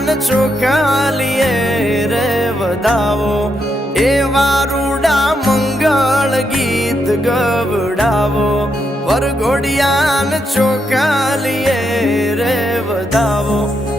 ઘોડિયાન ચોખાલીએ રે વધાવો એવા રૂડા મંગળ ગીત ગવડાવો વર ઘોડિયાન ચોખાલીએ રે વધાવો